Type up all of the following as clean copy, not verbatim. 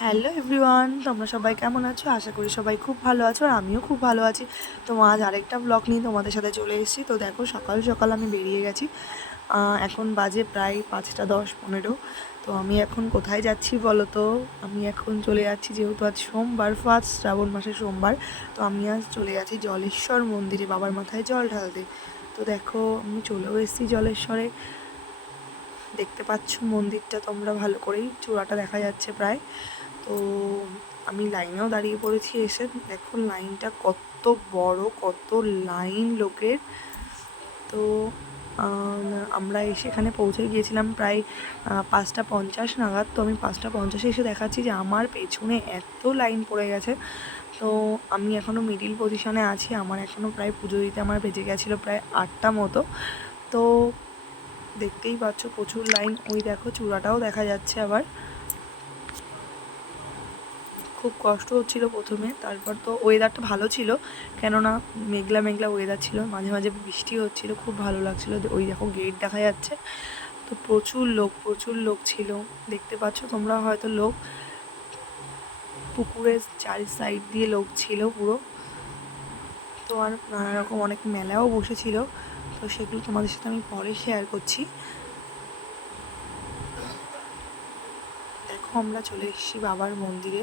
Hello everyone, তোমরা সবাই কেমন আছো? আশা করি সবাই খুব ভালো আছো আর আমিও খুব ভালো আছি। তো আজ আরেকটা ব্লগ নিয়ে তোমাদের সাথে চলে এসেছি। তো দেখো সকাল সকাল আমি বেরিয়ে গেছি। এখন বাজে প্রায় 5:10-15। তো আমি এখন কোথায় যাচ্ছি বলো তো? আমি এখন চলে যাচ্ছি, যেহেতু আজ সোমবার, ফার্স্ট শ্রাবণ মাসের সোমবার। তো আমি আজ চলে যাচ্ছি জলেশ্বর মন্দিরে বাবার মাথায় জল ঢালতে। তো দেখো আমি চলেও এসেছি জলেশ্বরে। দেখতে পাচ্ছ মন্দিরটা তোমরা ভালো করেই, চূড়াটা দেখা যাচ্ছে প্রায়। তো আমি লাইনেও দাঁড়িয়ে পড়েছি এসে। দেখো লাইনটা কত বড়, কত লাইন লোকের। তো আমরা এসে এখানে পৌঁছে গিয়েছিলাম প্রায় 5:50 নাগাদ। তো আমি 5:50 এসে দেখাচ্ছি যে আমার পেছনে এত লাইন পড়ে গেছে। তো আমি এখনও মিডিল পজিশনে আছি। আমার এখনও প্রায় পুজো দিতে আমার বেজে গেছিলো প্রায় 8টা মতো। তো দেখতেই পাচ্ছ প্রচুর লাইন। ওই দেখো চূড়াটাও দেখা যাচ্ছে আবার। খুব কষ্ট হচ্ছিল প্রথমে, তারপর তো ওয়েদারটা ভালো ছিল, কেননা মেঘলা মেঘলা ওয়েদার ছিল, মাঝে মাঝে বৃষ্টি হচ্ছিল, খুব ভালো লাগছিল। ওই দেখো গেট দেখা যাচ্ছে। তো প্রচুর লোক ছিল, দেখতে পাচ্ছ তোমরা হয়তো। লোক পুকুরের চারি সাইড দিয়ে লোক ছিল পুরো। তো আর নানা রকম অনেক মেলাও বসেছিল। তো সেগুলো তোমাদের সাথে আমি পরে শেয়ার করছি। দেখো আমরা চলে এসেছি বাবার মন্দিরে।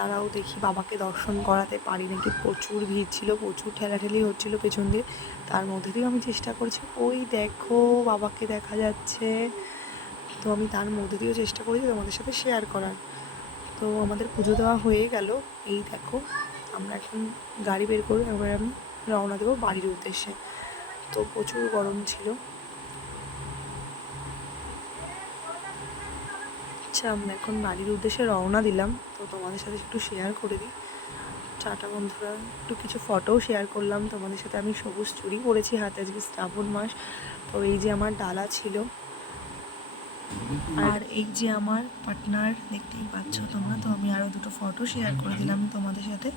তারাও দেখি বাবাকে দর্শন করাতে পারি নাকি। প্রচুর ভিড় ছিল, প্রচুর ঠেলাঠেলি হচ্ছিল পেছন দিয়ে। তার মধ্যে দিয়েও আমি চেষ্টা করছি। ওই দেখো বাবাকে দেখা যাচ্ছে। তো আমি তার মধ্যে দিয়েও চেষ্টা করেছি তোমাদের সাথে শেয়ার করার। তো আমাদের পুজো দেওয়া হয়ে গেল। এই দেখো আমরা এখন গাড়ি বের করে এবার আমি রওনা দেবো বাড়ির উদ্দেশ্যে। তো প্রচুর গরম ছিল। আচ্ছা, আমরা এখন বাড়ির উদ্দেশ্যে রওনা দিলাম। তো তোমাদের সাথে একটু শেয়ার করে দিই। টাটা বন্ধুরা, একটু কিছু ফটোও শেয়ার করলাম তোমাদের সাথে। আমি সবুজ চুড়ি পরেছি হাতে, আজকে শ্রাবণ মাস। তো এই যে আমার ডালা ছিল, আর এই যে আমার পার্টনার, দেখতেই পাচ্ছ তোমরা। তো আমি আরও দুটো ফটো শেয়ার করে দিলাম তোমাদের সাথে।